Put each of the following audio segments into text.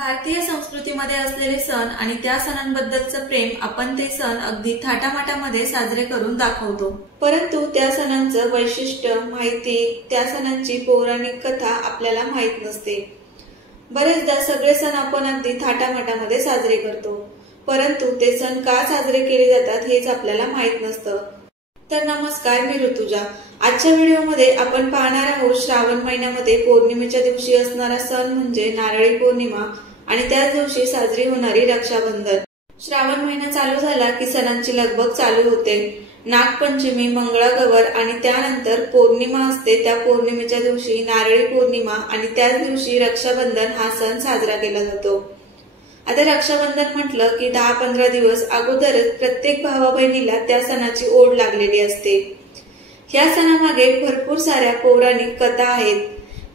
भारतीय संस्कृतीमध्ये असलेले सण आणि त्या सणांबद्दलचं प्रेम आपण ते सण अगदी थाटामाटामध्ये साजरे करून दाखवतो। परंतु त्या सणांचं वैशिष्ट्य, माहिती, त्या सणांची पौराणिक कथा आपल्याला माहित नसते। बरेचदा सगळे सण आपण अगदी थाटामाटामध्ये साजरे करतो, परंतु ते सण का साजरे केले जातात हेच आपल्याला माहित नसतं। तर नमस्कार, मी ऋतुजा। आजच्या व्हिडिओमध्ये आपण पाहणार आहोत श्रावण महिन्यामध्ये पौर्णिमेच्या दिवशी असणारा सण म्हणजे नारळी पौर्णिमा आणि त्याच दिवशी साजरी होणारी रक्षाबंधन। श्रावण महिना चालू झाला की सणांची लगबग चालू होते। नागपंचमी, मंगळागौर आणि त्यानंतर पौर्णिमा असते। त्या पौर्णिमेच्या दिवशी नारळी पौर्णिमा आणि त्याच दिवशी रक्षाबंधन हा सण साजरा केला जातो। आता रक्षाबंधन म्हटलं की 10-15 दिवस अगोदरच प्रत्येक भावा बहिणीला त्या सणाची ओढ लागलेली असते। या सणामागे भरपूर साऱ्या पौराणिक कथा आहेत।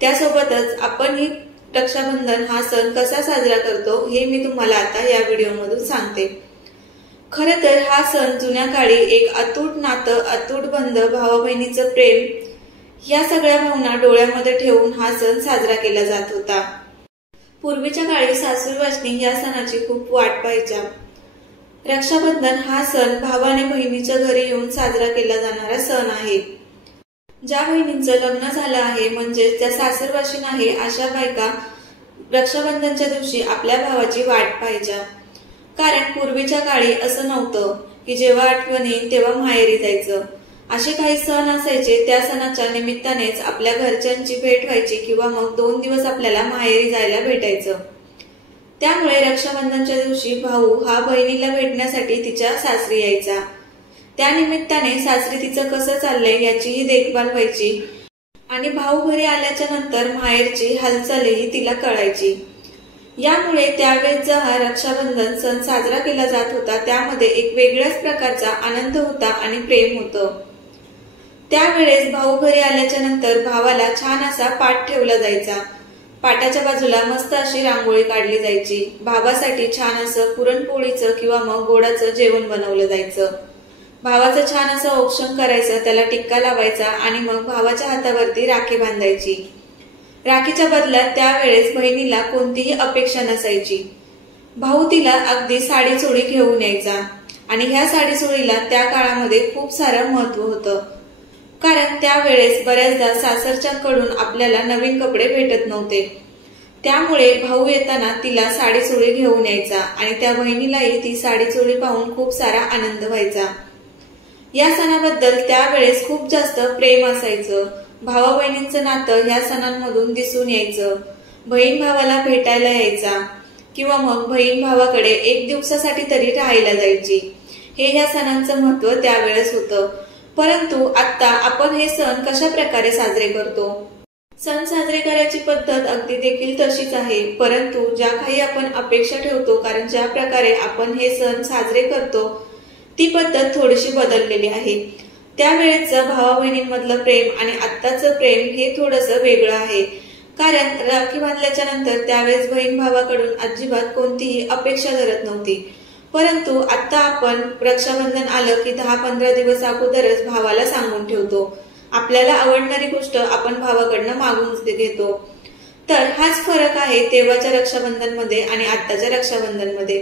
त्यासोबतच आपण ही रक्षाबंधन हा सण कसा साजरा करतो हे मी तुम्हाला आता या व्हिडिओमधून सांगते। खरं तर हा सण जुन्या काळी एक अतूट नातं, अतूट बंध, भावा बहिणीचं प्रेम या सगळ्या भावना डोळ्यामध्ये ठेवून हा सण साजरा केला जात होता। पूर्वीच्या काळी सासूरवासनी या सणाची खूप वाट पाहायच्या। रक्षाबंधन हा सण भावाने बहिणीच्या घरी येऊन साजरा केला जाणारा सण आहे। ज्या बहिणींचं लग्न झालं आहे म्हणजे त्या सासरवाशीण आहे अशा बायका रक्षाबंधनच्या दिवशी आपल्या भावाची वाट पाहायच्या। कारण पूर्वीच्या काळी असं नव्हतं की जेव्हा आठवण येईल तेव्हा माहेरी जायचं। असे काही सण असायचे, त्या सणाच्या निमित्तानेच आपल्या घरच्यांची भेट व्हायची किंवा मग 2 दिवस आपल्याला माहेरी जायला भेटायचं। त्यामुळे रक्षाबंधनच्या दिवशी भाऊ हा बहिणीला भेटण्यासाठी तिच्या सासरी यायचा। त्या निमित्ताने सासरी तिचं कसं चाललंय याचीही देखभाल व्हायची आणि भाऊ घरी आल्याच्या नंतर माहेरची हालचालही तिला कळायची। यामुळे त्यावेळेचा हा रक्षाबंधन सण साजरा केला जात होता। त्यामध्ये एक वेगळ्याच प्रकारचा आनंद होता आणि प्रेम होतं। त्यावेळेस भाऊ घरी आल्याच्या नंतर भावाला छान असा पाट ठेवला जायचा। पाटाच्या बाजूला मस्त अशी रांगोळी काढली जायची। भावासाठी छान असं पुरणपोळीचं किंवा मग गोडाचं जेवण बनवलं जायचं। भावाचं छान असं औक्षण करायचं, त्याला टिक्का लावायचा आणि मग भावाच्या हातावरती राखी बांधायची। राखीच्या बदल्यात त्यावेळेस बहिणीला कोणतीही अपेक्षा नसायची। भाऊ तिला अगदी साडी चोळी घेऊन यायचा आणि ह्या साडी चोळीला त्या काळामध्ये खूप सारं महत्व होतं। कारण त्यावेळेस बऱ्याचदा सासरच्यांकडून आपल्याला नवीन कपडे भेटत नव्हते। त्यामुळे भाऊ येताना तिला साडी चोळी घेऊन यायचा आणि त्या बहिणीलाही ती साडी चोळी पाहून खूप सारा आनंद व्हायचा। या सणाबद्दल त्यावेळेस खूप जास्त प्रेम असायचं। भावा बहिणींचं नातं या सणांमधून दिसून यायचं। बहीण भावाला भेटायला यायचा किंवा मग बहीण भावाकडे 1 दिवसासाठी तरी राहायला जायची। हे या सणांचं महत्व त्यावेळेस होतं। परंतु आता आपण हे सण कशा प्रकारे साजरे करतो? सण साजरे करायची पद्धत अगदी देखील तशीच आहे, परंतु ज्या काही आपण अपेक्षा ठेवतो, कारण ज्या प्रकारे आपण हे सण साजरे करतो ती पद्धत थोडीशी बदललेली आहे। त्यावेळेचं भावा बहिणींमधलं प्रेम आणि आत्ताचं प्रेम हे थोडंसं वेगळं आहे। कारण राखी बांधल्याच्या नंतर त्यावेळेस बहीण भावाकडून अजिबात कोणतीही अपेक्षा धरत नव्हती। परंतु आता आपण रक्षाबंधन आलं की 10-15 दिवस अगोदरच भावाला सांगून ठेवतो। आपल्याला आवडणारी गोष्ट आपण भावाकडनं मागून घेतो। तर हाच फरक आहे तेव्हाच्या रक्षाबंधन मध्ये आणि आत्ताच्या रक्षाबंधन मध्ये।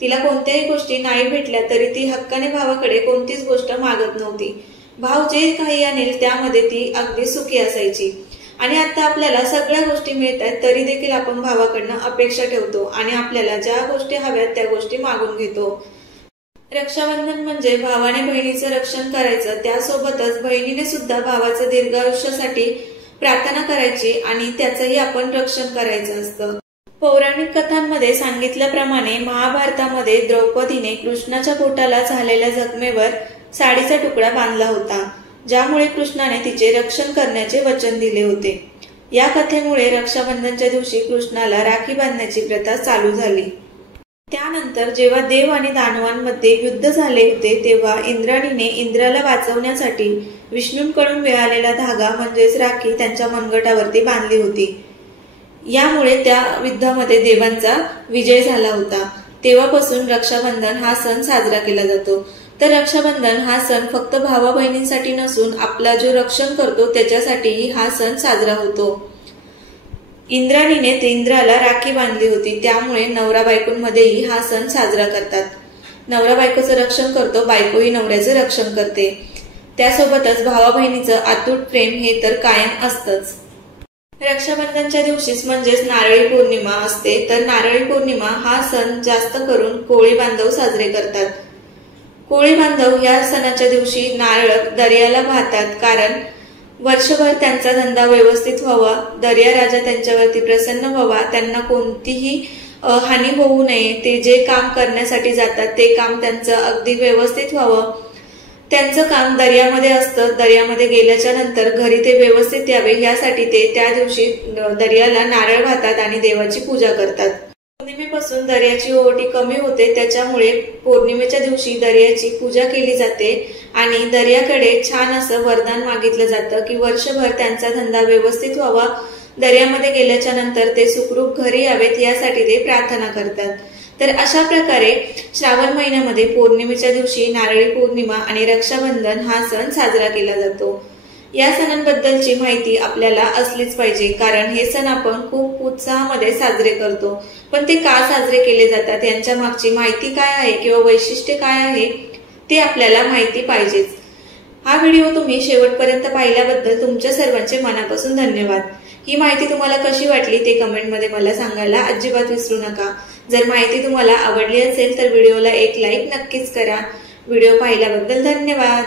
तिला कोणत्याही गोष्टी नाही भेटल्या तरी ती हक्काने भावाकडे कोणतीच गोष्ट मागत नव्हती। भाव जे काही आणेल त्यामध्ये ती अगदी सुखी असायची। आणि आता आपल्याला सगळ्या गोष्टी मिळतात तरी देखील आपण भावाकडनं अपेक्षा ठेवतो आणि आपल्याला ज्या गोष्टी हव्यात त्या गोष्टी मागून घेतो। रक्षाबंधन म्हणजे भावाने बहिणीचं रक्षण करायचं, त्यासोबतच बहिणीने सुद्धा भावाचं दीर्घायुष्यासाठी प्रार्थना करायची आणि त्याचंही आपण रक्षण करायचं असतं। पौराणिक कथांमध्ये सांगितल्याप्रमाणे महाभारतामध्ये द्रौपदीने कृष्णाच्या पोटाला झालेल्या जखमेवर साडीचा तुकडा बांधला होता, ज्यामुळे कृष्णाने तिचे रक्षण करण्याचे वचन दिले होते। या कथेमुळे रक्षाबंधनच्या दिवशी कृष्णाला राखी बांधण्याची प्रथा चालू झाली। त्यानंतर जेव्हा देव आणि दानवांमध्ये युद्ध झाले होते तेव्हा इंद्राणीने इंद्राला वाचवण्यासाठी विष्णूंकडून मिळालेला धागा म्हणजेच राखी त्यांच्या मनगटावरती बांधली होती। यामुळे त्या युद्धामध्ये देवांचा विजय झाला होता। तेव्हापासून रक्षाबंधन हा सण साजरा केला जातो। तर रक्षाबंधन हा सण फक्त भावा बहिणींसाठी नसून आपला जो रक्षण करतो त्याच्यासाठीही हा सण साजरा होतो। इंद्राणीने ते इंद्राला राखी बांधली होती, त्यामुळे नवरा बायकोंमध्येही हा सण साजरा करतात। नवरा बायकोचं रक्षण करतो, बायकोही नवऱ्याचं रक्षण करते। त्यासोबतच भावा बहिणीचं अतूट प्रेम हे तर कायम असतंच। रक्षाबंधनच्या दिवशीच म्हणजेच नारळी पौर्णिमा असते, तर नारळी पौर्णिमा हा सण जास्त करून कोळी बांधव साजरे करतात। कोळी बांधव या सणाच्या दिवशी नारळ दर्याला वाहतात, कारण वर्षभर त्यांचा धंदा व्यवस्थित व्हावा, दर्या राजा त्यांच्यावरती प्रसन्न व्हावा, त्यांना कोणतीही हानी होऊ नये, ते जे काम करण्यासाठी जातात ते काम त्यांचं अगदी व्यवस्थित व्हावं, त्यांचं काम दर्यामध्ये असतं, दर्यामध्ये गेल्याच्या नंतर घरी ते व्यवस्थित यावे यासाठी ते त्या दिवशी दर्याला नारळ वाहतात आणि देवाची पूजा करतात। पौर्णिमेपासून दर्याची ओहोटी कमी होते, त्याच्यामुळे पौर्णिमेच्या दिवशी दर्याची पूजा केली जाते आणि दर्याकडे छान असं वरदान मागितलं जातं की वर्षभर त्यांचा धंदा व्यवस्थित व्हावा, दर्यामध्ये गेल्याच्या नंतर ते सुखरूप घरी यावेत यासाठी ते प्रार्थना करतात। तर अशा प्रकारे श्रावण महिन्यामध्ये पौर्णिमेच्या दिवशी नारळी पौर्णिमा आणि रक्षाबंधन हा सण साजरा केला जातो। या सणांबद्दलची माहिती आपल्याला असलीच पाहिजे, कारण हे सण आपण खूप उत्साहामध्ये साजरे करतो, पण ते का साजरे केले जातात यांच्या मागची माहिती काय आहे किंवा वैशिष्ट्य काय आहे ते आपल्याला माहिती पाहिजेच। हा व्हिडिओ तुम्ही शेवटपर्यंत पाहिल्याबद्दल तुमच्या सर्वांचे मनापासून धन्यवाद। ही माहिती तुम्हाला कशी वाटली ते कमेंटमध्ये मला सांगायला अजिबात विसरू नका। जर माहिती तुम्हाला आवडली असेल तर व्हिडिओला एक लाईक नक्कीच करा। व्हिडिओ पाहिल्याबद्दल धन्यवाद।